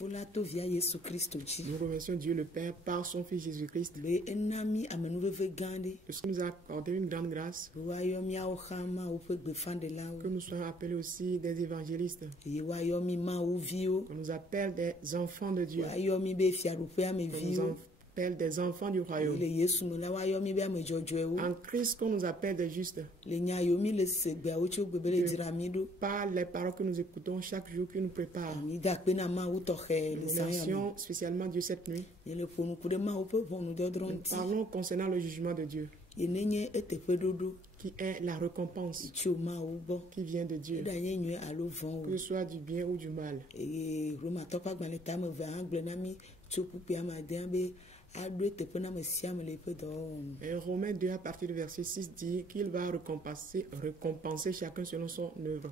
Nous remercions Dieu le Père par son Fils Jésus-Christ. Parce qu'il nous a accordé une grande grâce. Que nous soyons appelés aussi des évangélistes. Qu'on nous appelle des enfants de Dieu. Qu'on nous appelle des enfants du royaume. En Christ, qu'on nous appelle des justes. Par les paroles que nous écoutons chaque jour, qui nous préparent. Nous remercions spécialement Dieu cette nuit. Nous parlons concernant le jugement de Dieu, qui est la récompense qui vient de Dieu, que ce soit du bien ou du mal. Et Romains 2 à partir du verset 6 dit qu'il va récompenser chacun selon son œuvre.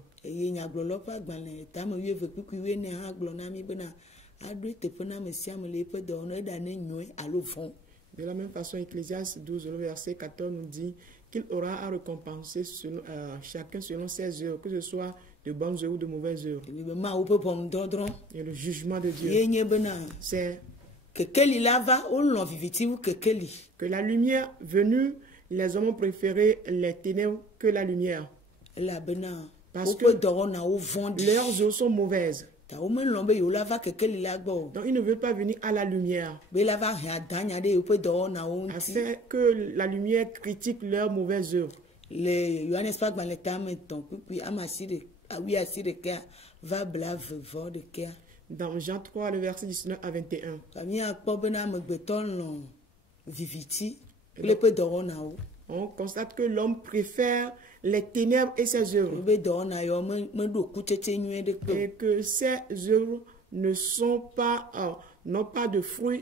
De la même façon, Ecclésiaste 12, le verset 14 nous dit qu'il aura à récompenser chacun selon ses œuvres, que ce soit de bonnes œuvres ou de mauvaises œuvres. Et le jugement de Dieu, c'est que la lumière venue, les hommes ont préféré les ténèbres que la lumière. Parce que leurs œuvres sont mauvaises. Donc ils ne veulent pas venir à la lumière, afin que la lumière critique leurs mauvaises œuvres. Dans Jean 3, le verset 19 à 21. On constate que l'homme préfère les ténèbres et ses œuvres. Et que ses œuvres ne sont pas, n'ont pas de fruits.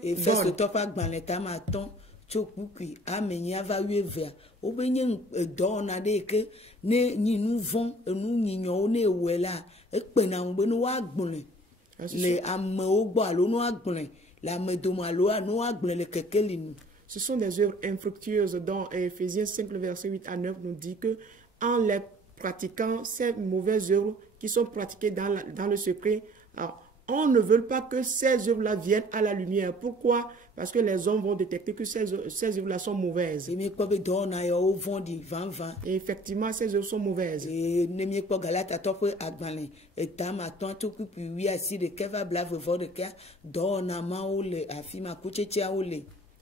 Ce sont des œuvres infructueuses dont Éphésiens 5, le verset 8 à 9 nous dit que en les pratiquant ces mauvaises œuvres qui sont pratiquées dans le secret, on ne veut pas que ces œuvres-là viennent à la lumière. Pourquoi? Parce que les hommes vont détecter que ces œuvres-là sont mauvaises. Et effectivement, ces œuvres sont mauvaises.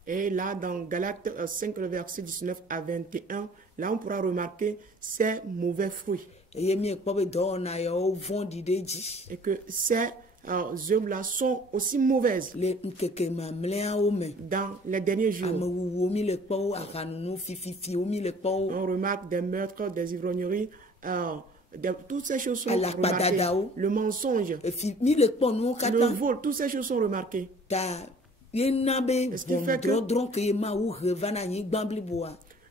Et là, dans Galates 5, le verset 19 à 21, là, on pourra remarquer ces mauvais fruits. Et que ces œuvres-là sont aussi mauvaises dans les derniers jours. On remarque des meurtres, des ivrogneries, toutes ces choses sont remarquées. Le mensonge, le vol, toutes ces choses sont remarquées. Ce qui fait que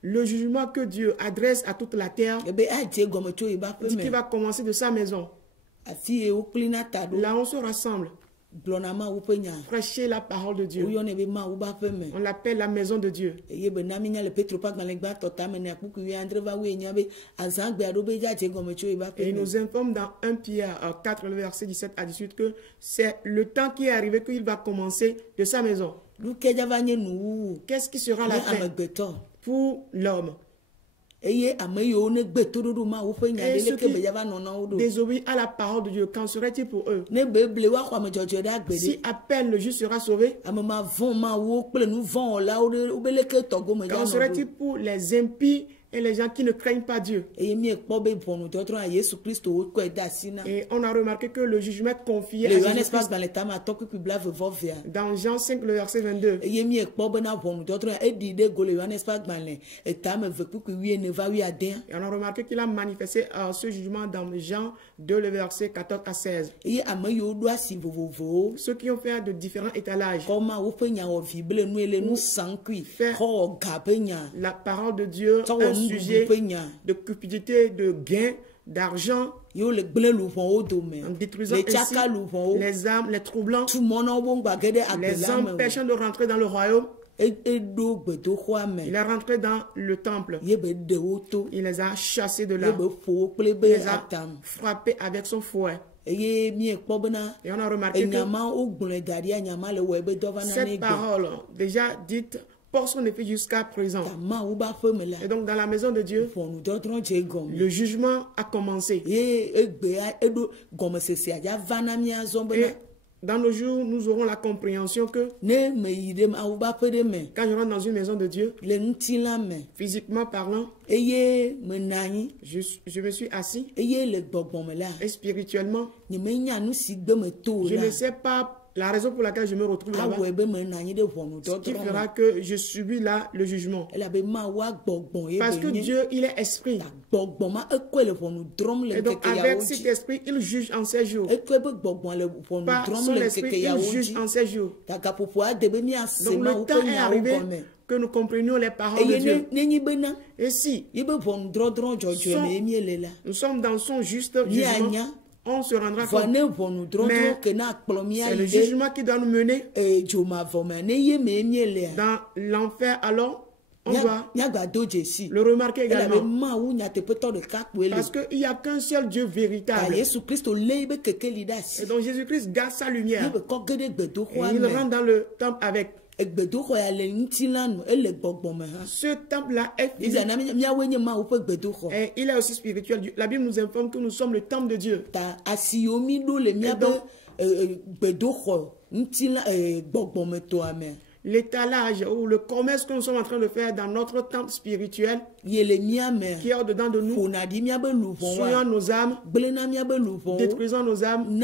le jugement que Dieu adresse à toute la terre, ce qui va commencer de sa maison. Là, on se rassemble. Prêcher la parole de Dieu. On l'appelle la maison de Dieu. Et il nous informe dans 1 Pierre 4, le verset 17 à 18 que c'est le temps qui est arrivé qu'il va commencer de sa maison. Qu'est-ce qui sera la fin pour l'homme? Et ceux qui désobéissent à la parole de Dieu, qu'en serait-il pour eux? Si à peine le juste sera sauvé, qu'en serait-il pour les impies et les gens qui ne craignent pas Dieu? Et on a remarqué que le jugement est confié à Jésus-Christ. Dans Jean 5, le verset 22. Et on a remarqué qu'il a manifesté ce jugement dans Jean 2, le verset 14 à 16. Ceux qui ont fait de différents étalages, faire la parole de Dieu un sujet de cupidité, de gain, d'argent, en détruisant ainsi les âmes, les troublant, les empêchant de rentrer dans le royaume. Il est rentré dans le temple. Il les a chassés de là. Il les a frappés avec son fouet. Et on a remarqué que cette parole déjà dite porte son effet jusqu'à présent. Et donc dans la maison de Dieu, le jugement a commencé. Et dans nos jours, nous aurons la compréhension que quand je rentre dans une maison de Dieu, physiquement parlant, je me suis assis et spirituellement, je ne sais pas la raison pour laquelle je me retrouve là-bas, ce qui fera que je subis là le jugement. Parce que Dieu, il est esprit. Et donc avec cet esprit, il juge en 7 jours. Par son esprit, il juge en 7 jours. Donc le temps est arrivé que nous comprenions les paroles de Dieu. Et si nous sommes dans son juste jugement, on se rendra compte. Mais c'est le jugement qui doit nous mener dans l'enfer. Alors, on doit le remarquer également. Parce qu'il n'y a qu'un seul Dieu véritable. Et donc Jésus-Christ garde sa lumière. Et il rentre dans le temple avec. Ce temple-là est physique. Et il est aussi spirituel. La Bible nous informe que nous sommes le temple de Dieu. L'étalage ou le commerce que nous sommes en train de faire dans notre temple spirituel qui est au-dedans de nous, soignant nos âmes, détruisant nos âmes,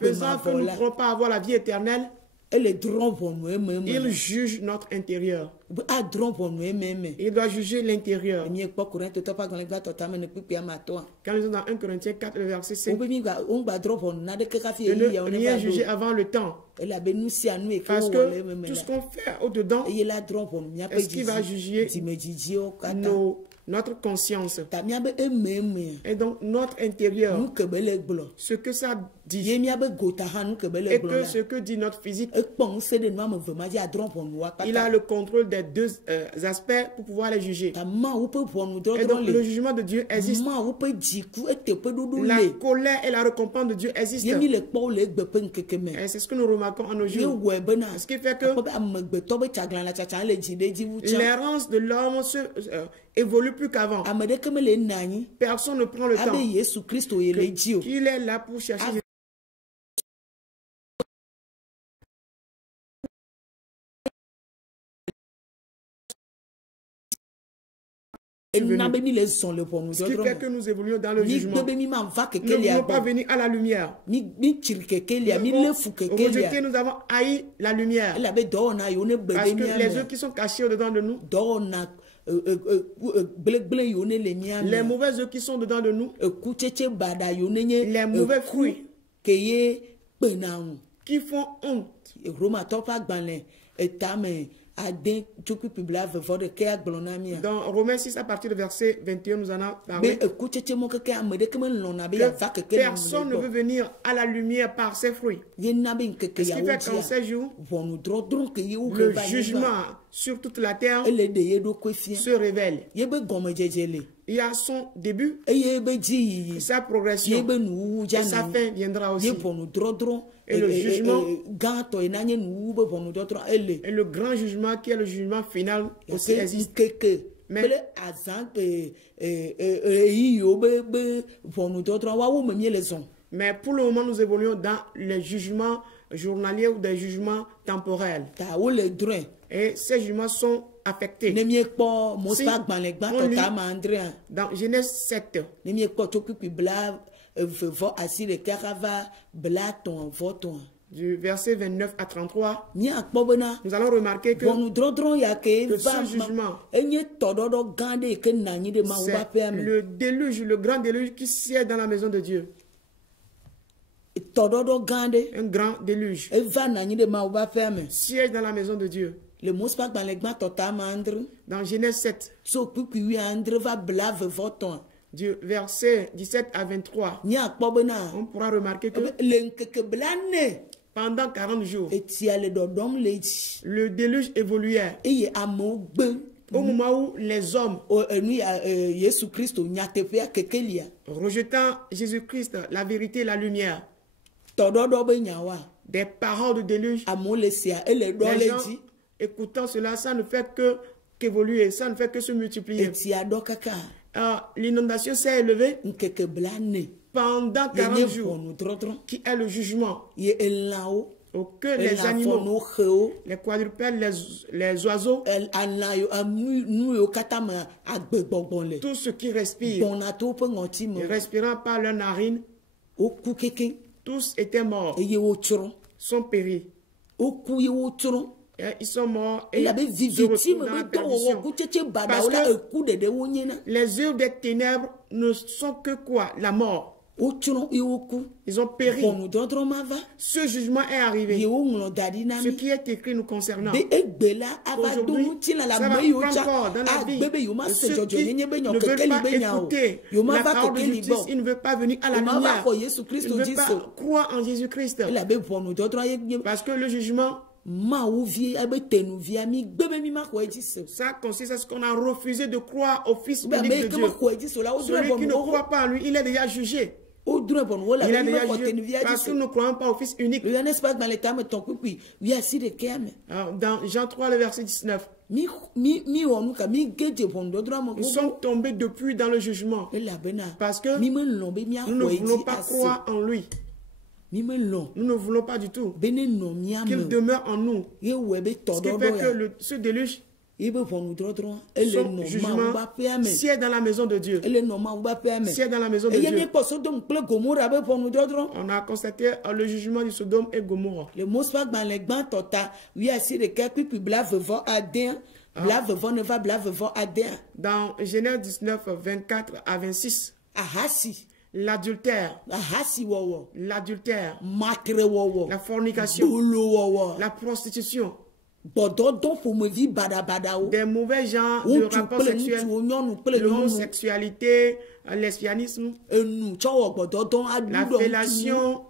faisant que nous ne pourrons pas avoir la vie éternelle. Il juge notre intérieur. Il doit juger l'intérieur. Quand nous sommes dans 1 Corinthiens 4, le verset 5, de ne rien juger avant le temps. Parce que tout ce qu'on fait au-dedans est ce qui va juger notre conscience. Et donc notre intérieur, ce que ça dit, et que ce que dit notre physique, il a le contrôle des deux aspects pour pouvoir les juger. Et donc le jugement de Dieu existe. La colère et la récompense de Dieu existent. Et c'est ce que nous remarquons en nos jours. Ce qui fait que l'errance de l'homme évolue plus qu'avant. Personne ne prend le temps. Il est là pour chercher. Ce qui fait que nous évoluons dans le jugement. Nous ne voulons pas venir à la lumière. Rejeter, nous avons haï la lumière. Parce que les yeux qui sont cachés au-dedans de nous, les mauvais œufs qui sont dedans de nous, les mauvais fruits qui font honte. Dans Romains 6 à partir du verset 21, nous en avons parlé. Personne ne veut venir à la lumière par ses fruits. Ce qui fait qu'en ces jours, le jugement sur toute la terre se révèle. Il y a son début, sa progression, et sa fin viendra aussi. Et le jugement, et le grand jugement qui est le jugement final aussi existe. Mais pour le moment, nous évoluons dans les jugements journaliers ou des jugements temporels. Et ces jugements sont affectés. Si on lit dans Genèse 7, du verset 29 à 33, nous allons remarquer que ce jugement, c'est le déluge, le grand déluge qui siège dans la maison de Dieu. Un grand déluge siège dans la maison de Dieu. Dans Genèse 7, du verset 17 à 23, on pourra remarquer que pendant 40 jours, le déluge évoluait Au moment où les hommes rejetant Jésus-Christ, la vérité et la lumière, des paroles de déluge, les gens écoutant cela, ça ne fait qu'évoluer, ça ne fait que se multiplier. L'inondation s'est élevée pendant 40 jours, qui est le jugement. Que les animaux, les quadrupèdes, les oiseaux, tout ce qui respire, respirant par leurs narines, tous étaient morts, sont péris. Ils sont morts et se retrouvent dans la perdition. Parce que les œuvres des ténèbres ne sont que quoi? La mort. Ils ont péri. Ce jugement est arrivé. Ce qui est écrit nous concernant. Aujourd'hui, ça va prendre encore dans la vie de ceux qui ne veulent pas écouter la parole de justice. Ils ne veulent pas venir à la lumière. Ils ne veulent pas croire en Jésus-Christ. Parce que le jugement, ça consiste à ce qu'on a refusé de croire au Fils unique de Dieu. Celui qui ne croit pas en lui, il est déjà jugé. Il a déjà jugé parce que nous ne croyons pas au Fils unique. Dans Jean 3, le verset 19. Nous sommes tombés depuis dans le jugement parce que nous ne voulons pas croire en lui. Nous ne voulons pas du tout qu'il demeure en nous. Ce qui fait que ce déluge, son jugement, si est dans la maison de Dieu. Si est dans la maison de Dieu. On a constaté le jugement du Sodome et Gomorrhe. Dans Genèse 19, 24 à 26. L'adultère, la fornication, la prostitution, des mauvais genres de rapports sexuels, l'homosexualité, l'espianisme, la fellation,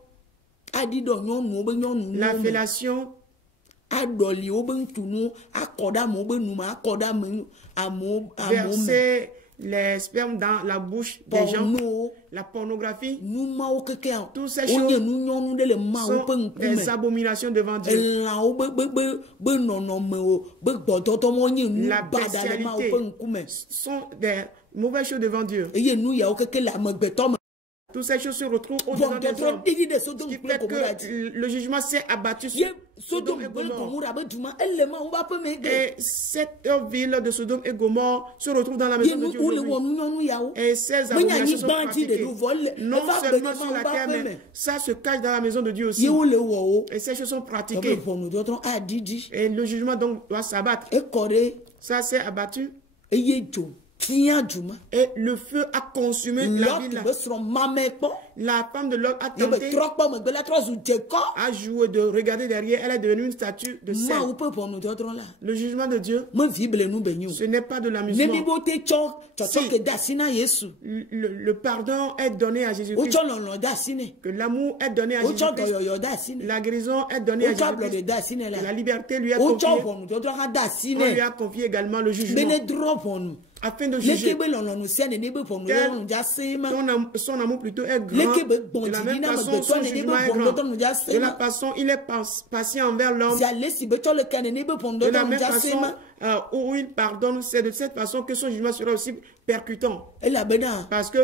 verser les spermes dans la bouche des gens, la pornographie, toutes ces choses sont des abominations devant Dieu. La bestialité sont des mauvaises choses devant Dieu. Toutes ces choses se retrouvent au-dedans des hommes. Ce qui fait que le jugement s'est abattu sur Sodome et Gomorrhe. Et cette ville de Sodome et Gomorrhe se retrouve dans la maison de Dieu aujourd'hui. Et ces abominations sont pratiquées. Non seulement sur la terre, mais ça se cache dans la maison de Dieu aussi. Et ces choses sont pratiquées. Et le jugement donc doit s'abattre. Ça s'est abattu. Et le feu a consumé la ville. La femme de Lot a tenté, a joué de regarder derrière. Elle est devenue une statue de sel. Le jugement de Dieu, ce n'est pas de l'amusement. Si le pardon est donné à Jésus-Christ, que l'amour est donné à Jésus-Christ, la guérison est donnée à Jésus-Christ, la liberté lui est confiée, on lui a confié également le jugement. Afin de juger. Son amour plutôt est grand. De la même façon, son jugement est grand. De la façon, il est patient envers l'homme. De la même façon, où il pardonne, c'est de cette façon que son jugement sera aussi percutant. Parce que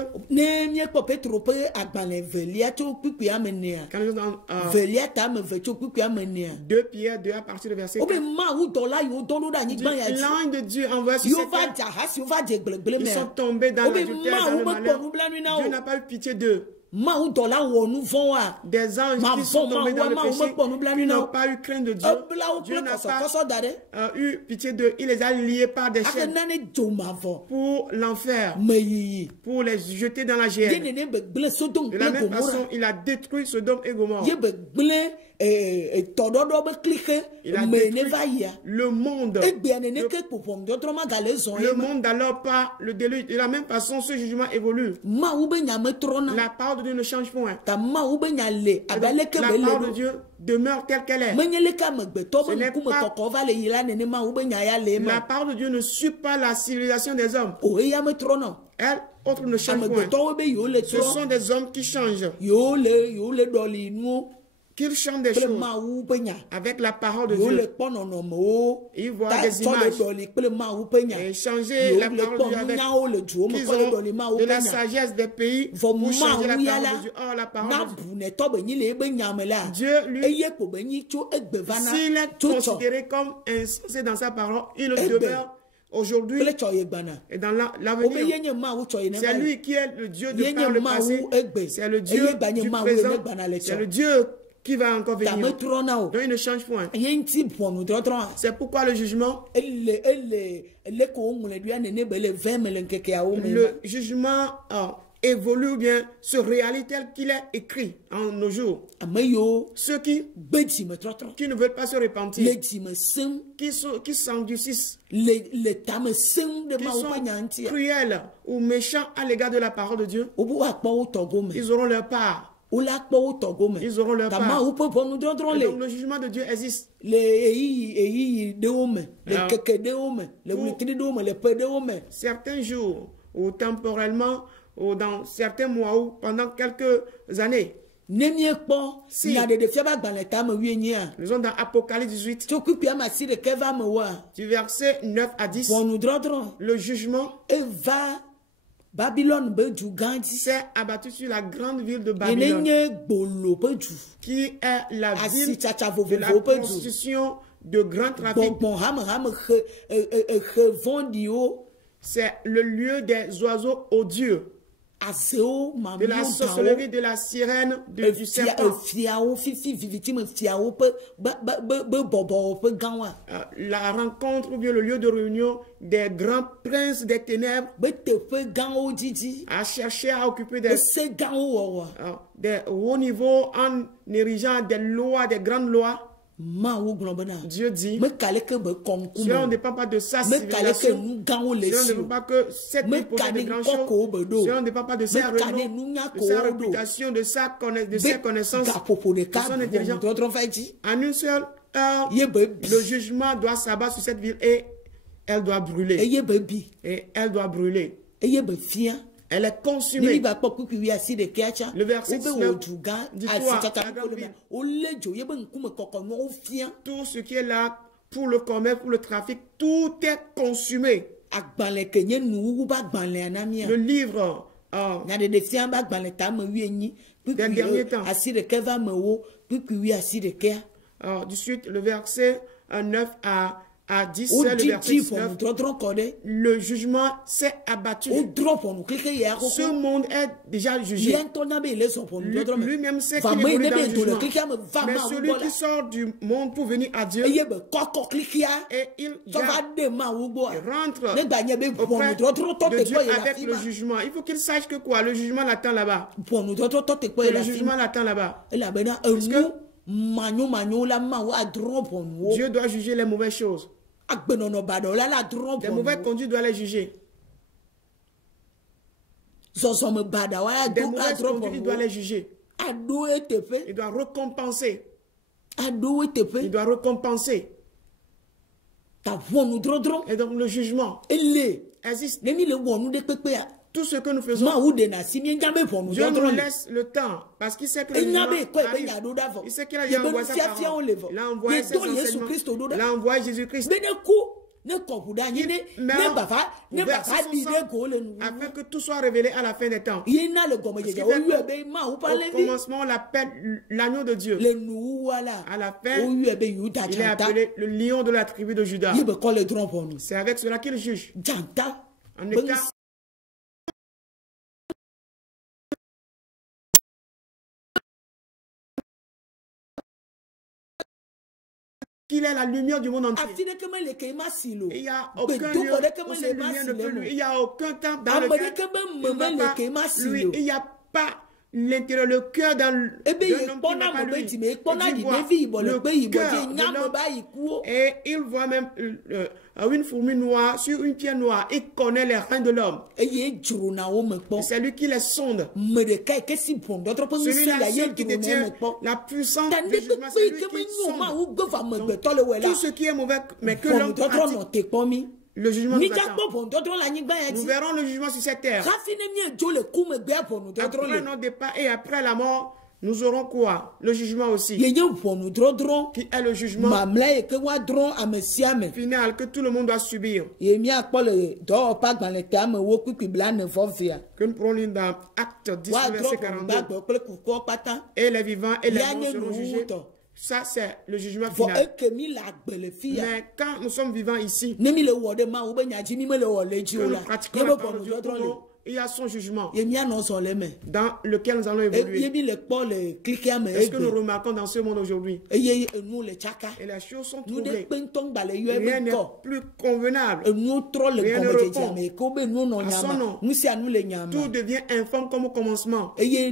quand nous dans 2 Pierre 2 à partir du verset 4, l'ange de Dieu envoie sur cette terre. Ils sont tombés dans l'adultère, dans le malheur. Dieu n'a pas eu pitié d'eux. Des anges qui sont tombés dans le péché, qui n'ont pas eu crainte de Dieu. Dieu n'a pas eu pitié d'eux. Il les a liés par des chaînes pour l'enfer, pour les jeter dans la géhenne. De la même façon, il a détruit Sodome et Gomorrhe. Il a détruit le monde. Le monde alors par le déluge. De la même façon, ce jugement évolue. La parole de Dieu ne change point. La parole de Dieu demeure telle qu'elle est. La parole de Dieu ne suit pas la civilisation des hommes. Elle, autre ne change point. Ce sont des hommes qui changent. Qu'ils chantent des choses avec la parole de Dieu. Ils voient des images et changer la parole de Dieu avec. Qu'ils ont de la sagesse des pays pour changer la parole de Dieu. Or, la parole de Dieu, lui, s'il est considéré comme insensé dans sa parole, il demeure aujourd'hui et dans l'avenir. C'est lui qui est le Dieu de par le passé. C'est le Dieu du présent. C'est le Dieu qui va encore venir. Donc il ne change point. C'est pourquoi le jugement, évolue bien, se réalise tel qu'il est écrit en nos jours. Ceux qui ne veulent pas se repentir, qui s'endurcissent, qui sont cruels ou méchants à l'égard de la parole de Dieu, ils auront leur part. Ils auront leur part. Et donc le jugement de Dieu existe. Certains jours, ou temporellement, ou dans certains mois, ou pendant quelques années. Si. Nous sommes dans Apocalypse 18. Du verset 9 à 10. Le jugement Babylone s'est abattu sur la grande ville de Babylone, qui est la ville de la prostitution, de grand trafic. C'est le lieu des oiseaux odieux, de la sorcellerie, de la sirène, du serpent. La rencontre ou bien le lieu de réunion des grands princes des ténèbres à chercher à occuper des hauts niveaux en érigeant des lois, des grandes lois. Dieu dit, cela ne dépend pas de sa civilisation, cela ne dépend pas que cette vie possède de grandes choses, cela ne dépend pas de sa renom, de sa réputation, de ses connaissances, de son intelligence. En une seule heure, le jugement doit s'abattre sur cette ville et elle doit brûler. Et elle doit brûler. Elle est consumée. Le verset 19 dit quoi? Tout ce qui est là pour le commerce, pour le trafic, tout est consumé. Le livre des derniers temps. Du suite, le verset 9 à 10, c'est le verset 19. Le jugement s'est abattu. Ce monde est déjà jugé. Lui-même sait qu'il évolue dans le jugement. Mais celui qui sort du monde pour venir à Dieu, et il rentre auprès de Dieu avec le jugement. Il faut qu'il sache que quoi? Le jugement l'attend là-bas. Le jugement l'attend là-bas. Dieu doit juger les mauvaises choses. Les mauvaises conduites doivent les juger. Des mauvaises conduites, il doit les juger. Il doit récompenser. Il doit récompenser. Et donc le jugement existe. Tout ce que nous faisons, Dieu nous laisse le temps parce qu'il sait que le jugement arrive. Il sait qu'il a envoyé sa parole. Il a envoyé ses enseignements. Il a envoyé Jésus-Christ. Afin que tout soit révélé à la fin des temps. Au commencement, on l'appelle l'agneau de Dieu. À la fin, il est appelé le lion de la tribu de Juda. C'est avec cela qu'il juge. En état qu'il est la lumière du monde entier. Il n'y a aucun lieu où cette lumière ne peut lui. Il n'y a aucun temps dans lequel il n'y a pas lui. Il n'y a pas l'intérieur, le cœur d'un homme qui n'a pas lui. Il voit le cœur de l'homme. Et il voit même une fourmi noire sur une pierre noire. Il connaît les reins de l'homme. C'est lui qui les sonde. Celui-là qui détient la puissance du jugement, c'est lui qui sonde. Donc, tout ce qui est mauvais, mais que l'homme pratique, le jugement nous attend. Nous verrons le jugement sur cette terre. Après notre départ et après la mort, nous aurons quoi? Le jugement aussi. Qui est le jugement final que tout le monde doit subir. Que nous pourrons lire dans Actes 10, verset 42. Et les vivants et les morts seront jugés. Ça, c'est le jugement final. Mais quand nous sommes vivants ici, que nous pratiquons la parole de Dieu, il y a son jugement dans lequel nous allons évoluer. Est-ce que nous remarquons dans ce monde aujourd'hui? Et les choses sont troublées. Rien n'est plus convenable. Rien ne répond à son nom. Tout devient informe comme au commencement. Rien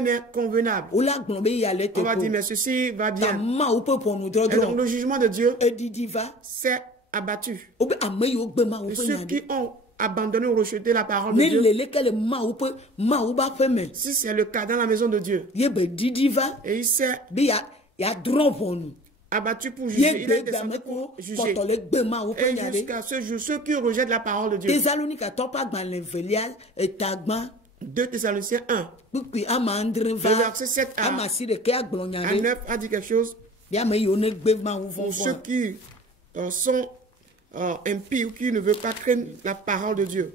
n'est convenable. On va dire, mais ceci va bien. Et donc le jugement de Dieu s'est abattu. Et ceux qui ont abandonner ou rejeter la parole de Dieu. Si c'est le cas dans la maison de Dieu, et il s'est abattu pour juger, il est descendu pour juger. Et jusqu'à ce jour, ceux qui rejettent la parole de Dieu. 2 Thessaloniciens 1, verset 7 à 9 a dit quelque chose. Pour ceux qui sont impie ou qui ne veut pas craindre la parole de Dieu.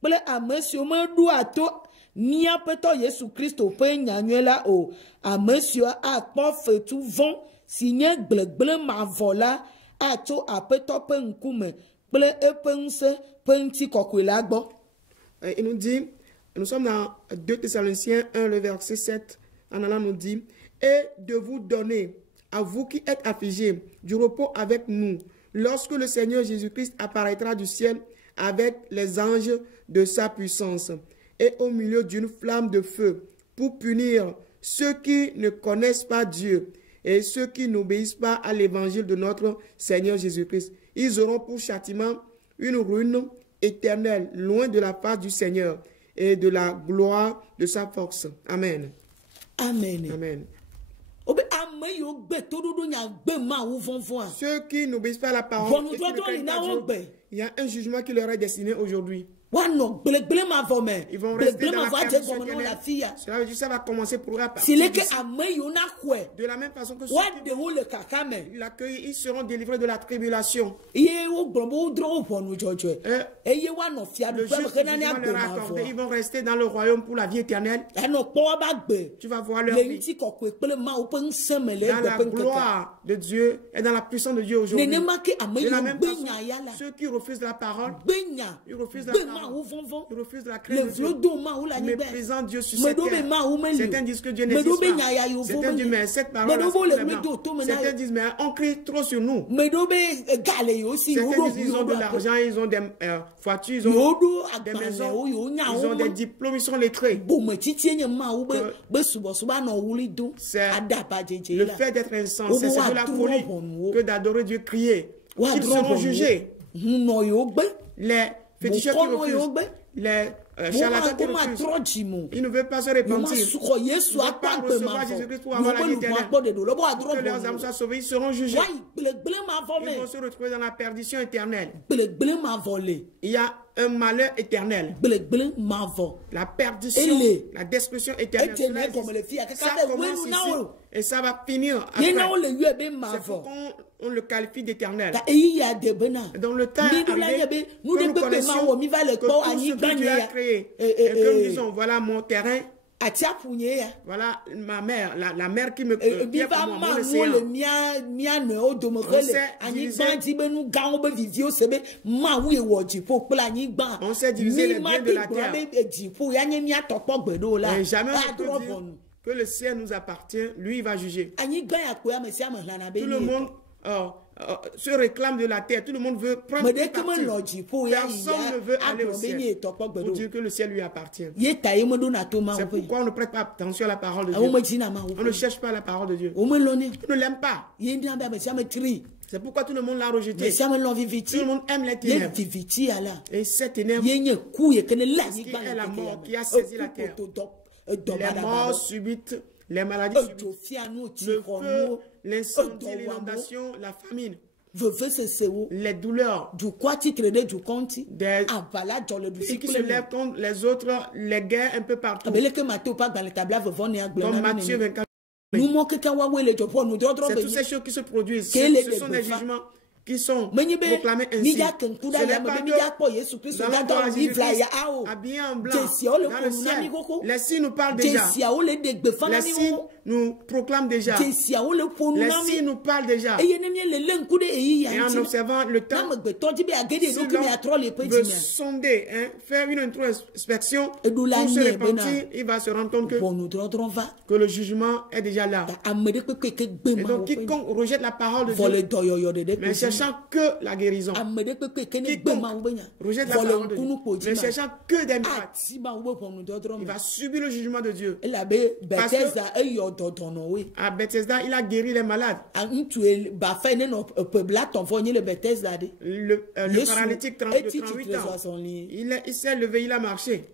Ple amesio me du ato mia peto Yesu Christo pe nyanyela o amesio a kpo fetu von sinye glegble ma vola ato apeto pe nkume ple epense pe nti kokwela gbo. Il nous dit, nous sommes dans 2 Thessaloniciens 1, le verset 7, en allant nous dit, et de vous donner, à vous qui êtes affligés, du repos avec nous, lorsque le Seigneur Jésus-Christ apparaîtra du ciel avec les anges de sa puissance et au milieu d'une flamme de feu pour punir ceux qui ne connaissent pas Dieu et ceux qui n'obéissent pas à l'évangile de notre Seigneur Jésus-Christ. Ils auront pour châtiment une ruine éternelle, loin de la face du Seigneur et de la gloire de sa force. Amen. Amen. Amen. Ceux qui n'obéissent pas à la parole, il y a un jugement qui leur est destiné aujourd'hui. Ils vont rester dans la perdition éternelle. Cela veut dire que ça va commencer pour eux à partir d'ici. De la même façon que ceux qui l'accueillent, ils seront délivrés de la tribulation. Le jugement leur est accordé. Ils vont rester dans le royaume pour la vie éternelle. Tu vas voir leur vie dans la gloire de Dieu et dans la puissance de Dieu aujourd'hui. De la même façon, ceux qui refusent la parole, ils refusent la parole. Ils refusent la crainte de Dieu. Méprisant Dieu sur cette terre. Certains disent que Dieu n'existe pas. Certains disent, mais cette parole, certains disent, mais on crie trop sur nous. Certains disent, ils ont de l'argent, ils ont des voitures, ils ont des maisons, ils ont des diplômes, ils sont lettrés. C'est le fait d'être insensé, c'est de la folie que d'adorer Dieu, crier. Ils seront jugés. Les féticheurs qui refusent, les charlatans qui refusent, ils ne veulent pas se repentir. Ils ne veulent pas recevoir Jésus-Christ pour avoir la vie éternelle. Pour que leurs âmes soient sauvées, ils seront jugés. Ils vont se retrouver dans la perdition éternelle. Il y a un malheur éternel. La perdition, la destruction éternelle. Ça commence ici et ça va finir après. C'est pourquoi on le qualifie d'éternel. Dans le temps arrivé, que nous connaissions que tout ce que Dieu a créé, et que nous disons, voilà mon terrain, Voilà ma mère, la mère qui me qui est pour moi, mon océan. On s'est divisé les biens de la terre. Et jamais on peut dire que le ciel nous appartient, lui il va juger. Tout le monde se réclame de la terre, tout le monde veut prendre une partie. Personne ne veut aller au ciel pour dire que le ciel lui appartient. C'est pourquoi on ne prête pas attention à la parole de Dieu. On ne cherche pas la parole de Dieu. On ne l'aime pas. C'est pourquoi tout le monde l'a rejeté. Tout le monde aime les ténèbres. Et ces ténèbres, qui est la mort qui a saisi la terre. Les morts subites, les maladies subites, le feu, l'incendie, l'inondation, la famine, les douleurs, ceux qui se lèvent contre les autres, les guerres un peu partout. Comme Matthieu 24. C'est toutes ces choses qui se produisent. Ce sont des jugements qui sont proclamés ainsi. Ce n'est pas que nous allons Jésus-Christ habillé en blanc dans le ciel. Les signes nous parlent déjà. Les signes nous proclament déjà. Les signes nous parlent déjà. Et en observant le temps, si l'on veut sonder, faire une introspection, pour se repentir, il va se rendre compte que le jugement est déjà là. Et donc quiconque rejette la parole de Dieu, mais cherchant que la guérison, quiconque rejette la parole de Dieu, mais cherchant que des miracles, il va subir le jugement de Dieu. Parce que à Bethesda, il a guéri les malades. Le paralytique de 38 ans, il s'est levé, il a marché.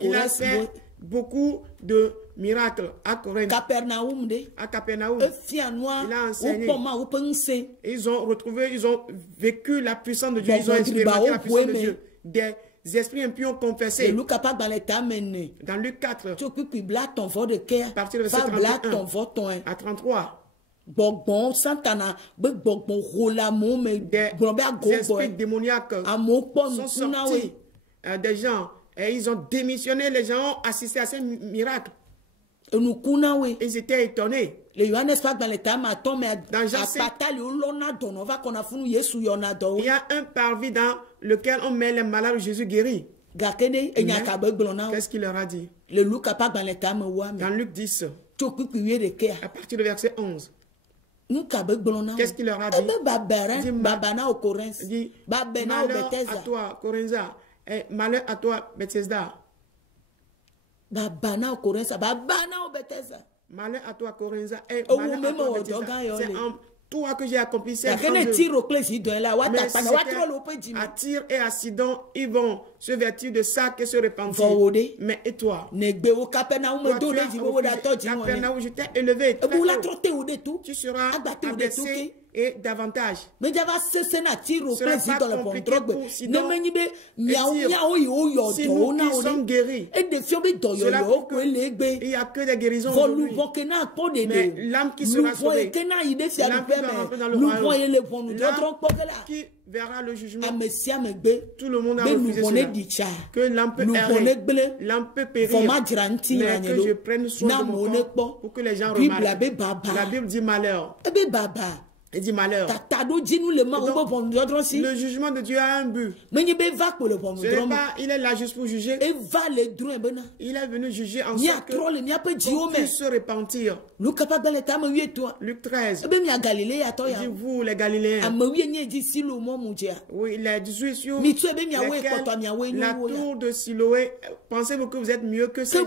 Il a fait beaucoup de miracles à Corinthe. À Capernaum. Il a enseigné. Ils ont retrouvé, ils ont vécu la puissance de Dieu. Ils ont expérimenté la puissance de Dieu. Des esprits impies ont confessé. Dans Luc 4, à partir de verset 31 à 33. Des esprits démoniaques sont sortis des gens et ils ont démissionné. Les gens ont assisté à ces miracles. Ils étaient étonnés. Dans Jean 5, il y a un parvis dans lequel on met les malades où Jésus guérit. Qu'est-ce qu'il leur a dit? Dans Luc 10, à partir du verset 11. Qu'est-ce qu'il leur a dit? Il dit, malheur à toi, Corinza, et malheur à toi, Bethesda. Malheur à toi, Corinza, et malheur à toi, Bethesda. C'est en toi que j'ai accompli ces choses. Mais à Tyr et à Sidon, ils vont se vêtir de sacs et se repentir. Mais et toi? Capernaum, je t'ai élevé. Tu seras abaissé et davantage. Ce n'est pas compliqué pour Sidon et Tyr. Si nous qui sommes guéris, cela prouve qu'il n'y a que des guérisons aujourd'hui. Mais l'âme qui sera sauvée, l'âme qui va rentrer dans le royaume, l'âme qui verra le jugement, tout le monde a refusé cela. Que l'âme peut errer, l'âme peut périr, mais que je prenne soin de mon corps pour que les gens remarquent. La Bible dit malheur. Il dit malheur. Donc, le jugement de Dieu a un but. Il est là juste pour juger. Il est venu juger en sorte qu'on puisse se repentir. Luc 13. Il dit vous les Galiléens. Oui, les 18 sur lesquels la tour de Siloé, pensez-vous que vous êtes mieux que ces gens?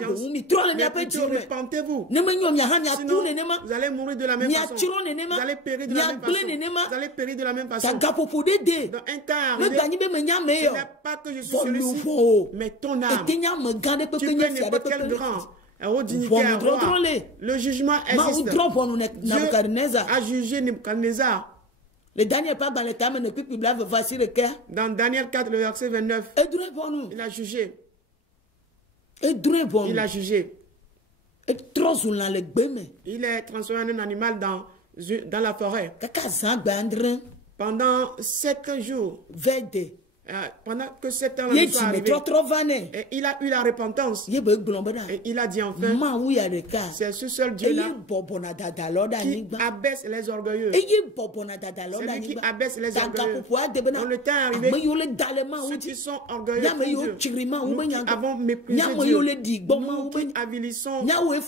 Mais plutôt repentez-vous. Sinon, vous allez mourir de la même façon. Vous allez périr de la même façon. Vous allez périr de la même façon. Dans un temps arrivé, ce n'est pas que je suis celui-ci, mais ton âme. Tu peux n'importe quel grand, un haut dignitaire, roi. Le jugement existe. Dieu a jugé Nebuchadnezzar. Dans Daniel 4, le verset 29, il a jugé. Il a jugé. Il est transformé en un animal dans la forêt. Pendant 7 jours, pendant que cet homme est arrivé, et il a eu la repentance. Et il a dit enfin, c'est ce seul Dieu-là qui abaisse les orgueilleux. C'est lui qui abaisse les orgueilleux. Dans le temps arrivé, ceux qui sont orgueilleux, nous qui avons méprisé Dieu, nous qui avilissons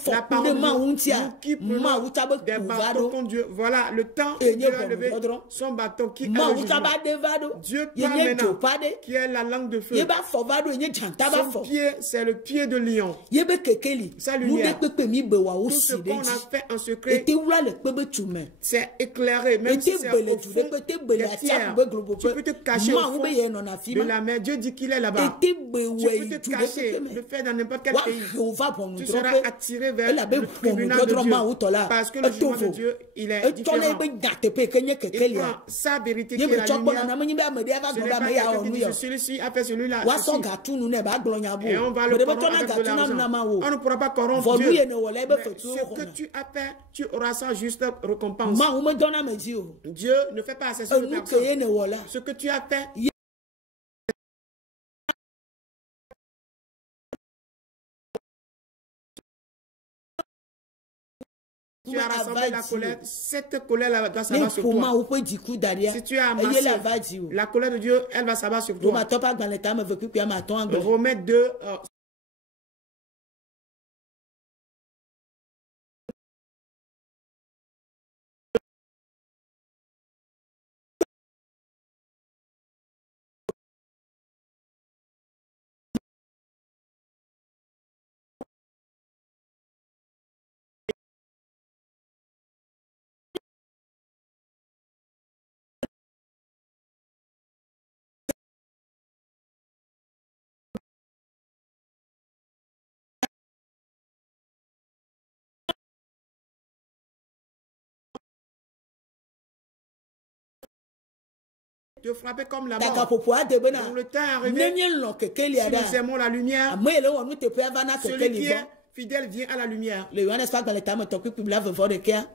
la parole de Dieu, nous qui prenons des bâtons contre Dieu. Voilà, le temps où Dieu a levé son bâton qui est le jugement. Dieu parle maintenant, qui est la langue de feu. Son pied, c'est le pied de lion. Sa lumière, tout ce qu'on a fait en secret, c'est éclairé, même si c'est au fond des pierres. Tu peux te cacher au fond de la mer. Dieu dit qu'il est là-bas. Tu peux te cacher, le faire dans n'importe quel pays. Tu seras attiré vers le tribunal de Dieu. Parce que le jugement de Dieu, il est différent. Il prend sa vérité qui est la lumière. Ce n'est pas quelqu'un qui dit celui-ci a fait celui-là. Et on va le corrompre avec de l'argent. On ne pourra pas corrompre Dieu. Mais ce que tu as fait, tu auras sa juste récompense. Dieu ne fait pas accession de personne. Ce que tu as fait, tu as rassemblé la colère, cette colère doit s'abattre sur toi. Si tu as amassé la colère de Dieu, elle va s'abattre sur toi. Romains 2, te frapper comme la mort. Dans le temps arrivé, si nous aimons la lumière, celui qui est fidèle vient à la lumière.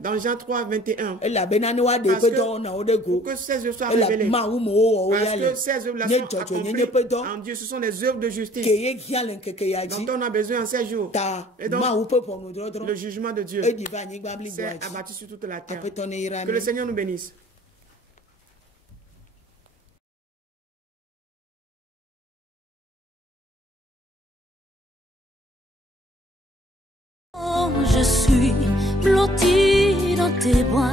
Dans Jean 3, 21. Pour que ces œuvres soient révélées. Parce que ces œuvres-là sont accomplies en Dieu. Ce sont des œuvres de justice dont on a besoin en ces jours. Et donc, le jugement de Dieu s'est abattu sur toute la terre. Que le Seigneur nous bénisse. Je suis blottie dans tes bras.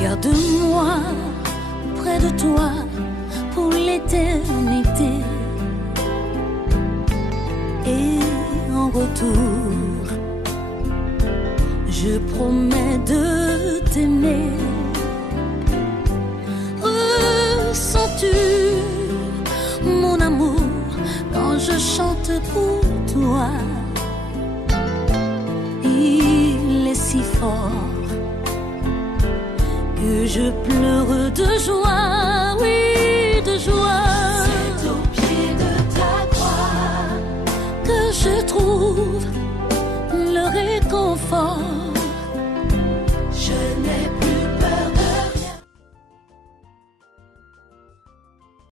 Garde-moi près de toi pour l'éternité. Et en retour, je promets de t'aimer. Ressens-tu mon amour quand je chante pour toi? Il est si fort que je pleure de joie, oui, de joie. C'est au pied de ta croix que je trouve le réconfort.